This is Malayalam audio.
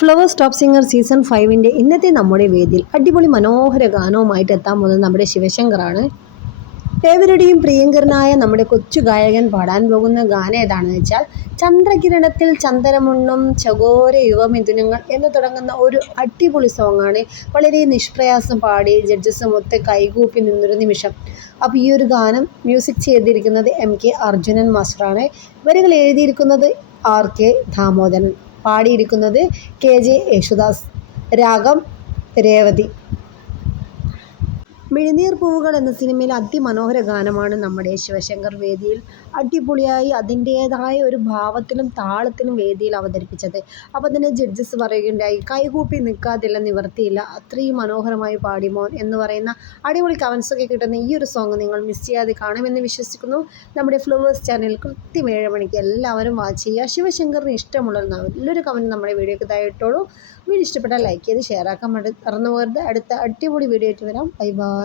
ഫ്ലവേഴ്സ് ടോപ്പ് സിംഗർ സീസൺ 5 ഇന്നത്തെ നമ്മുടെ വേദിയിൽ അടിപൊളി മനോഹര ഗാനവുമായിട്ട് എത്താൻ പോകുന്നത് നമ്മുടെ ശിവശങ്കറാണ്. ഏവരുടെയും പ്രിയങ്കരനായ നമ്മുടെ കൊച്ചു ഗായകൻ പാടാൻ പോകുന്ന ഗാനം ഏതാണെന്ന് വെച്ചാൽ ചന്ദ്രകിരണത്തിൽ ചന്ദനമുണ്ണും ചകോര യുവമിഥുനങ്ങൾ എന്ന് തുടങ്ങുന്ന ഒരു അടിപൊളി സോങ്ങാണ്. വളരെ നിഷ്പ്രയാസം പാടി ജഡ്ജസ് മൊത്തം കൈകൂപ്പി നിന്നൊരു നിമിഷം. അപ്പോൾ ഈ ഒരു ഗാനം മ്യൂസിക് ചെയ്തിരിക്കുന്നത് MK അർജുനൻ മാസ്റ്ററാണ്. വരികൾ എഴുതിയിരിക്കുന്നത് RK ദാമോദരൻ, പാടിയിരിക്കുന്നത് KJ യേശുദാസ്, രാഗം രേവതി. മിഴിനീർ പൂവുകൾ എന്ന സിനിമയിലെ അതിമനോഹര ഗാനമാണ് നമ്മുടെ ശിവശങ്കർ വേദിയിൽ അടിപൊളിയായി അതിൻ്റേതായ ഒരു ഭാവത്തിലും താളത്തിലും വേദിയിൽ അവതരിപ്പിച്ചത്. അപ്പോൾ തന്നെ ജഡ്ജസ് പറയുകയുണ്ടായി, കൈകൂപ്പി നിൽക്കാതില്ല, നിവർത്തിയില്ല, അത്രയും മനോഹരമായി പാടി മോൻ എന്ന് പറയുന്ന അടിപൊളി കമൻസൊക്കെ കിട്ടുന്ന ഈ ഒരു സോങ് നിങ്ങൾ മിസ് ചെയ്യാതെ കാണുമെന്ന് വിശ്വസിക്കുന്നു. നമ്മുടെ ഫ്ലവേഴ്സ് ചാനൽ കൃത്യം 7 മണിക്ക് എല്ലാവരും വാച്ച് ചെയ്യുക. ശിവശങ്കറിന് ഇഷ്ടമുള്ള നല്ലൊരു കമൻറ്റ് നമ്മുടെ വീഡിയോക്ക് താഴെയിട്ടോളൂ. വീഡിയോ ഇഷ്ടപ്പെട്ടാൽ ലൈക്ക് ചെയ്ത് ഷെയർ ആക്കാൻ മറന്നു പോകരുത്. അടുത്ത അടിപൊളി വീഡിയോ ആയിട്ട് വരാം. Bye bye.